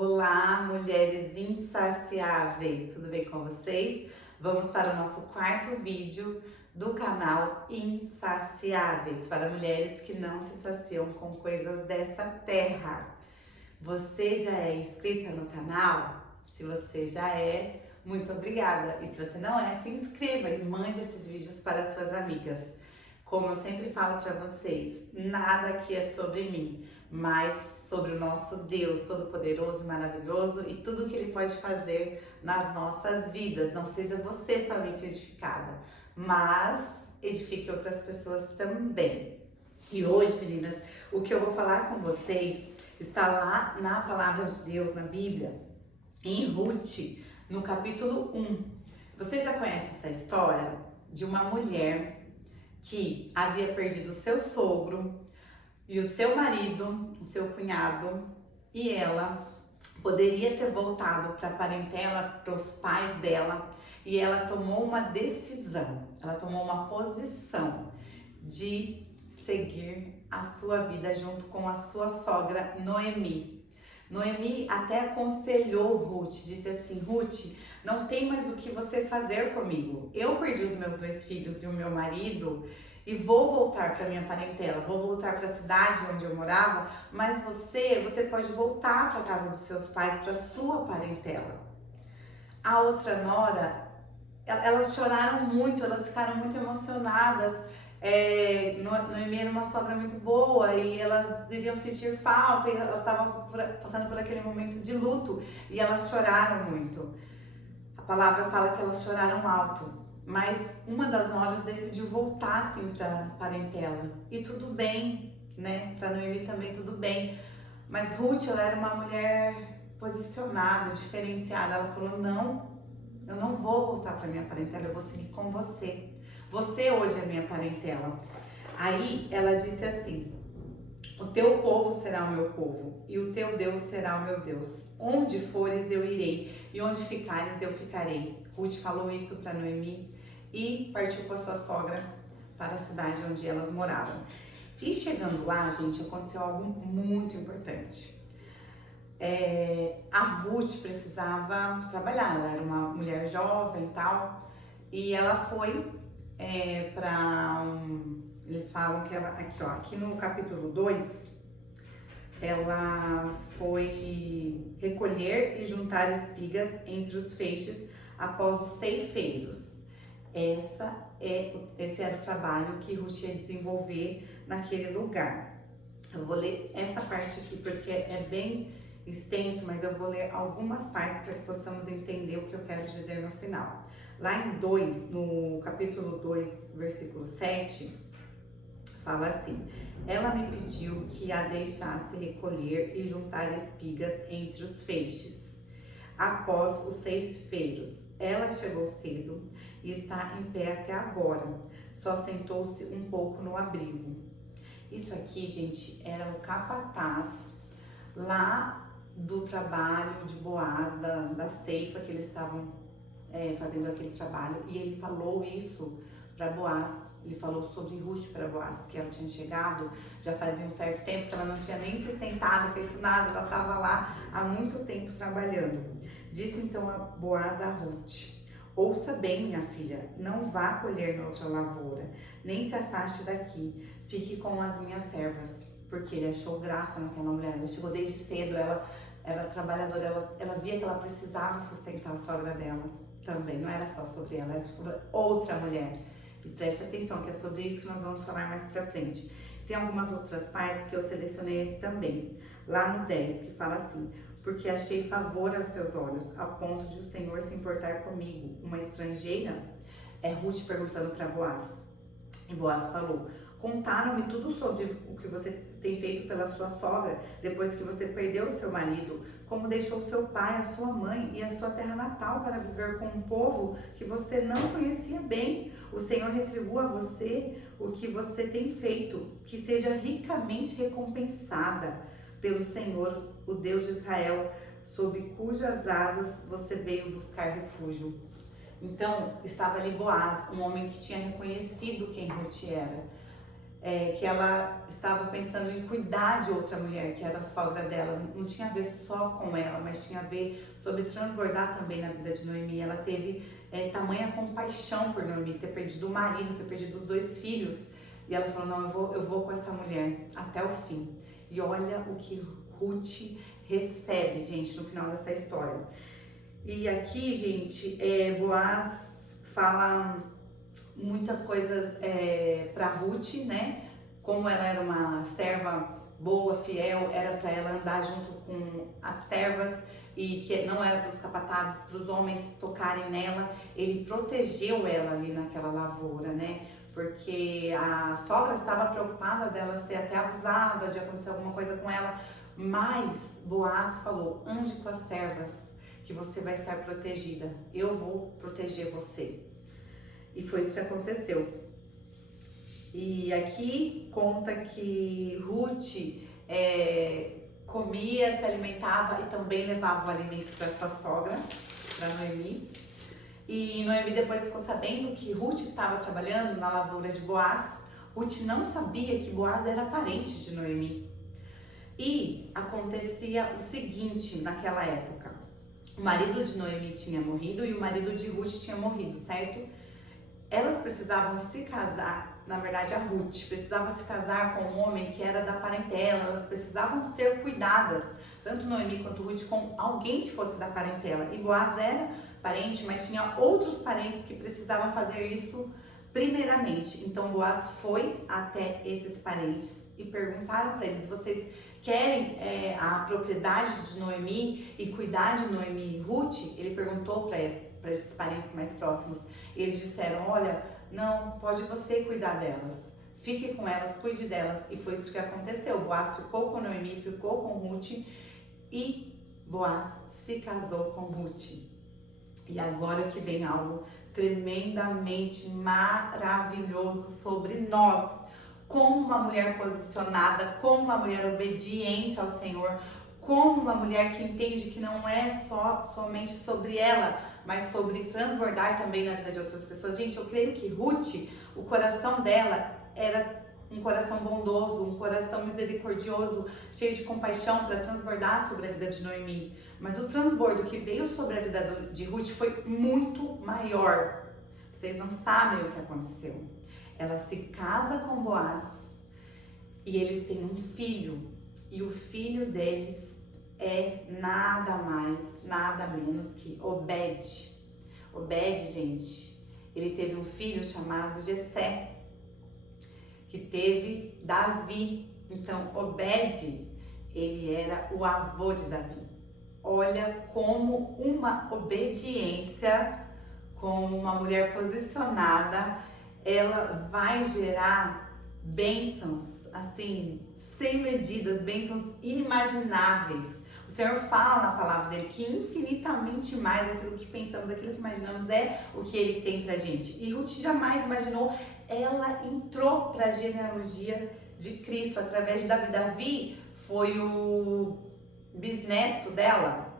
Olá, mulheres insaciáveis, tudo bem com vocês? Vamos para o nosso quarto vídeo do canal Insaciáveis, para mulheres que não se saciam com coisas dessa terra. Você já é inscrita no canal? Se você já é, muito obrigada. E se você não é, se inscreva e mande esses vídeos para suas amigas. Como eu sempre falo para vocês, nada aqui é sobre mim, mas sobre o nosso Deus Todo-Poderoso e maravilhoso e tudo que Ele pode fazer nas nossas vidas. Não seja você somente edificada, mas edifique outras pessoas também. E hoje, meninas, o que eu vou falar com vocês está lá na Palavra de Deus, na Bíblia, em Ruth, no capítulo 1. Você já conhece essa história de uma mulher que havia perdido o seu sogro e o seu marido, o seu cunhado, e ela poderia ter voltado para a parentela, para os pais dela, e ela tomou uma decisão, ela tomou uma posição de seguir a sua vida junto com a sua sogra Noemi. Noemi até aconselhou Ruth, disse assim: Ruth, não tem mais o que você fazer comigo. Eu perdi os meus 2 filhos e o meu marido e vou voltar para minha parentela, vou voltar para a cidade onde eu morava, mas você pode voltar para a casa dos seus pais, para sua parentela. A outra nora, elas choraram muito, elas ficaram muito emocionadas. Noemi era uma sogra muito boa e elas iriam sentir falta, e elas estavam passando por aquele momento de luto e elas choraram muito. A palavra fala que elas choraram alto, mas uma das noras decidiu voltar assim para a parentela, e tudo bem, né? Para Noemi também tudo bem, mas Ruth, ela era uma mulher posicionada, diferenciada. Ela falou: não, eu não vou voltar para minha parentela, eu vou seguir com você. Você hoje é minha parentela. Aí ela disse assim: o teu povo será o meu povo e o teu Deus será o meu Deus. Onde fores eu irei e onde ficares eu ficarei. Ruth falou isso para Noemi e partiu com a sua sogra para a cidade onde elas moravam. E chegando lá, gente, aconteceu algo muito importante. A Ruth precisava trabalhar, ela era uma mulher jovem e tal, e ela foi eles falam que ela, aqui no capítulo 2, ela foi recolher e juntar espigas entre os feixes após os ceifeiros. Esse era o trabalho que Ruth ia desenvolver naquele lugar. Eu vou ler essa parte aqui porque é bem extenso, mas eu vou ler algumas partes para que possamos entender o que eu quero dizer no final. Lá no capítulo 2, versículo 7, fala assim: ela me pediu que a deixasse recolher e juntar espigas entre os feixes, após os ceifeiros. Ela chegou cedo e está em pé até agora, só sentou-se um pouco no abrigo. Isso aqui, gente, era o capataz lá do trabalho de Boaz, da ceifa que eles estavam fazendo aquele trabalho, e ele falou isso para Boaz. Ele falou sobre Ruth para Boaz, que ela tinha chegado já fazia um certo tempo, que ela não tinha nem se sentado, feito nada, ela estava lá há muito tempo trabalhando. Disse então a Boaz a Ruth: ouça bem, minha filha, não vá colher noutra lavoura, nem se afaste daqui, fique com as minhas servas. Porque ele achou graça naquela mulher, ela chegou desde cedo, ela era trabalhadora, ela via que ela precisava sustentar a sogra dela também, não era só sobre ela, era sobre outra mulher. E preste atenção, que é sobre isso que nós vamos falar mais pra frente. Tem algumas outras partes que eu selecionei aqui também. Lá no 10, que fala assim: porque achei favor aos seus olhos, a ponto de o Senhor se importar comigo, uma estrangeira? É Ruth perguntando para Boaz. E Boaz falou: contaram-me tudo sobre o que você tem feito pela sua sogra, depois que você perdeu o seu marido, como deixou seu pai, a sua mãe e a sua terra natal para viver com um povo que você não conhecia bem. O Senhor retribua a você o que você tem feito, que seja ricamente recompensada pelo Senhor, o Deus de Israel, sob cujas asas você veio buscar refúgio. Então, estava ali Boaz, um homem que tinha reconhecido quem Ruth era. que ela estava pensando em cuidar de outra mulher, que era a sogra dela. Não tinha a ver só com ela, mas tinha a ver sobre transbordar também na vida de Noemi. Ela teve tamanha compaixão por Noemi, ter perdido o marido, ter perdido os 2 filhos. E ela falou, não, eu vou com essa mulher até o fim. E olha o que Ruth recebe, gente, no final dessa história. E aqui, gente, Boaz fala muitas coisas para Ruth, né? Como ela era uma serva boa, fiel, era para ela andar junto com as servas e que não era para os capatazes, para os homens tocarem nela. Ele protegeu ela ali naquela lavoura, né? Porque a sogra estava preocupada dela ser até abusada, de acontecer alguma coisa com ela. Mas Boaz falou, ande com as servas, que você vai estar protegida. Eu vou proteger você. E foi isso que aconteceu. E aqui conta que Ruth comia, se alimentava e também levava o alimento para sua sogra, para Noemi. E Noemi depois ficou sabendo que Ruth estava trabalhando na lavoura de Boaz. Ruth não sabia que Boaz era parente de Noemi. E acontecia o seguinte naquela época. O marido de Noemi tinha morrido e o marido de Ruth tinha morrido, certo? Elas precisavam se casar, na verdade a Ruth precisava se casar com um homem que era da parentela, elas precisavam ser cuidadas, tanto Noemi quanto Ruth, com alguém que fosse da parentela. E Boaz era parente, mas tinha outros parentes que precisavam fazer isso primeiramente. Então Boaz foi até esses parentes e perguntaram para eles, vocês querem a propriedade de Noemi e cuidar de Noemi e Ruth? Ele perguntou para esses parentes mais próximos. Eles disseram, olha, não, pode você cuidar delas. Fique com elas, cuide delas. E foi isso que aconteceu. Boaz ficou com Noemi, ficou com Ruth e Boaz se casou com Ruth. E agora que vem algo tremendamente maravilhoso sobre nós. Como uma mulher posicionada, como uma mulher obediente ao Senhor, como uma mulher que entende que não é somente sobre ela, mas sobre transbordar também na vida de outras pessoas. Gente, eu creio que Ruth, o coração dela era um coração bondoso, um coração misericordioso, cheio de compaixão para transbordar sobre a vida de Noemi. Mas o transbordo que veio sobre a vida de Ruth foi muito maior. Vocês não sabem o que aconteceu. Ela se casa com Boaz e eles têm um filho. E o filho deles é nada mais, nada menos que Obed. Obed, gente, ele teve um filho chamado Jessé, que teve Davi. Então, Obed, ele era o avô de Davi. Olha como uma obediência, como uma mulher posicionada, ela vai gerar bênçãos, assim, sem medidas, bênçãos inimagináveis. O Senhor fala na palavra dele que infinitamente mais aquilo que pensamos, aquilo que imaginamos é o que ele tem pra gente. E Ruth jamais imaginou, ela entrou para a genealogia de Cristo através de Davi. Davi foi o bisneto dela,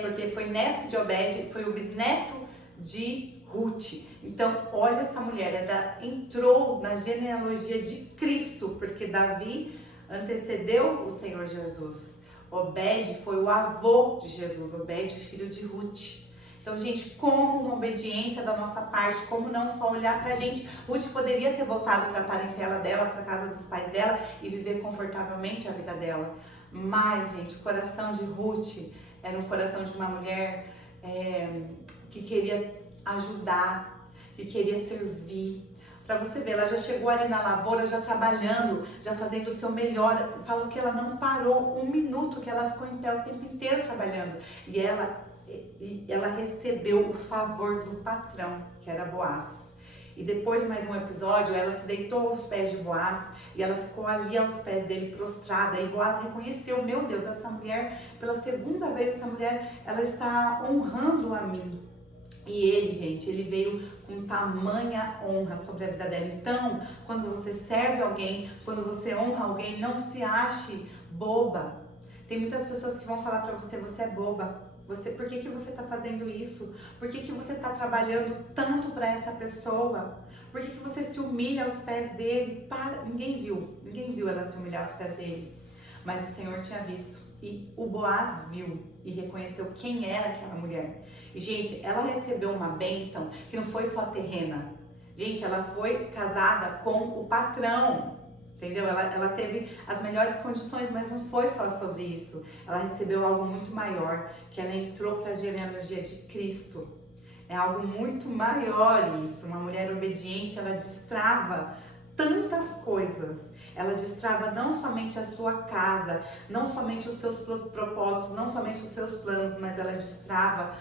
porque foi neto de Obed, foi o bisneto de Ruth. Então, olha essa mulher, ela entrou na genealogia de Cristo, porque Davi antecedeu o Senhor Jesus. Obed foi o avô de Jesus, Obed, filho de Ruth. Então, gente, como uma obediência da nossa parte, como não só olhar pra gente. Ruth poderia ter voltado para a parentela dela, para casa dos pais dela e viver confortavelmente a vida dela. Mas, gente, o coração de Ruth era um coração de uma mulher que queria ajudar, que queria servir. Para você ver, ela já chegou ali na lavoura, já trabalhando, já fazendo o seu melhor. Falou que ela não parou um minuto, que ela ficou em pé o tempo inteiro trabalhando. E ela recebeu o favor do patrão, que era Boaz. E depois, mais um episódio, ela se deitou aos pés de Boaz e ela ficou ali aos pés dele, prostrada. E Boaz reconheceu, meu Deus, essa mulher, pela segunda vez, essa mulher, ela está honrando a mim. E ele, gente, ele veio com tamanha honra sobre a vida dela. Então, quando você serve alguém, quando você honra alguém, não se ache boba. Tem muitas pessoas que vão falar pra você, você é boba. Por que você está fazendo isso? Por que você está trabalhando tanto para essa pessoa? Por que você se humilha aos pés dele? Ninguém viu ela se humilhar aos pés dele. Mas o Senhor tinha visto e o Boaz viu e reconheceu quem era aquela mulher. E, gente, ela recebeu uma bênção que não foi só terrena. Gente, ela foi casada com o patrão. Entendeu? Ela teve as melhores condições, mas não foi só sobre isso. Ela recebeu algo muito maior, que ela entrou para a genealogia de Cristo. É algo muito maior isso. Uma mulher obediente, ela destrava tantas coisas. Ela destrava não somente a sua casa, não somente os seus propósitos, não somente os seus planos, mas ela destrava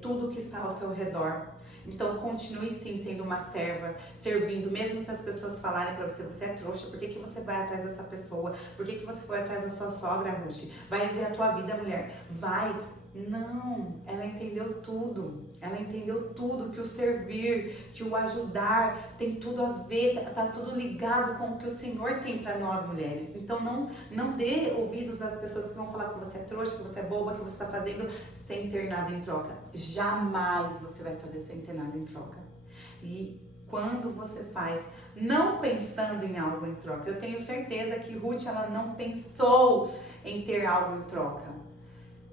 tudo que está ao seu redor. Então continue sim sendo uma serva, servindo, mesmo se as pessoas falarem pra você, você é trouxa, por que você vai atrás dessa pessoa? Por que você foi atrás da sua sogra, Ruth? Vai viver a tua vida, mulher. Vai. Não, ela entendeu tudo. Ela entendeu tudo, que o servir, que o ajudar tem tudo a ver, tá tudo ligado com o que o Senhor tem para nós mulheres. Então não dê ouvidos às pessoas que vão falar que você é trouxa, que você é boba, que você está fazendo sem ter nada em troca. Jamais você vai fazer sem ter nada em troca. E quando você faz, não pensando em algo em troca, eu tenho certeza que Ruth, ela não pensou em ter algo em troca.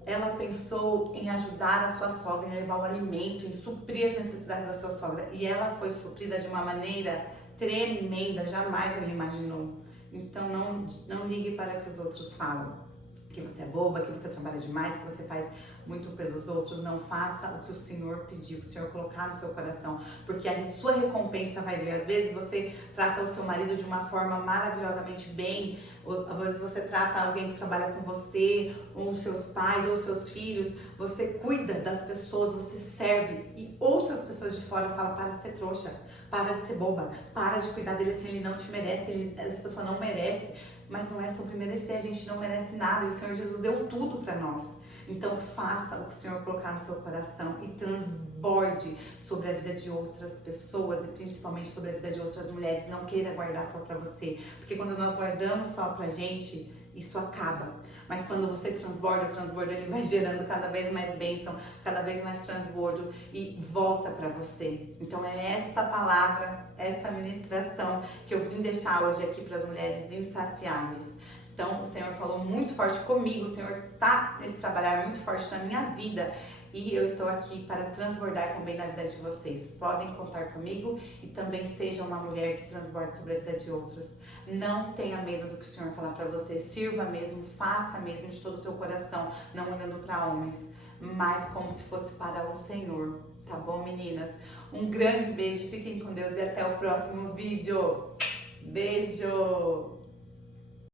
Ela pensou em ajudar a sua sogra, em levar o alimento, em suprir as necessidades da sua sogra. E ela foi suprida de uma maneira tremenda, jamais ela imaginou. Então não ligue para o que os outros falam. Que você é boba, que você trabalha demais, que você faz muito pelos outros. Não faça o que o Senhor pediu, que o Senhor colocar no seu coração, porque a sua recompensa vai vir. Às vezes você trata o seu marido de uma forma maravilhosamente bem, ou às vezes você trata alguém que trabalha com você, ou seus pais, ou seus filhos, você cuida das pessoas, você serve, e outras pessoas de fora falam, para de ser trouxa, para de ser boba, para de cuidar dele assim, ele não te merece, essa pessoa não merece. Mas não é sobre merecer, a gente não merece nada e o Senhor Jesus deu tudo para nós. Então faça o que o Senhor colocar no seu coração e transborde sobre a vida de outras pessoas e principalmente sobre a vida de outras mulheres. Não queira guardar só para você, porque quando nós guardamos só pra gente, isso acaba. Mas quando você transborda, o transbordo ele vai gerando cada vez mais bênção, cada vez mais transbordo e volta para você. Então é essa palavra, essa ministração que eu vim deixar hoje aqui para as mulheres insaciáveis. Então o Senhor falou muito forte comigo, o Senhor está nesse trabalhar muito forte na minha vida. E eu estou aqui para transbordar também na vida de vocês. Podem contar comigo e também seja uma mulher que transborde sobre a vida de outras. Não tenha medo do que o Senhor falar para você. Sirva mesmo, faça mesmo de todo o teu coração, não olhando para homens, mas como se fosse para o Senhor. Tá bom, meninas? Um grande beijo, fiquem com Deus e até o próximo vídeo. Beijo!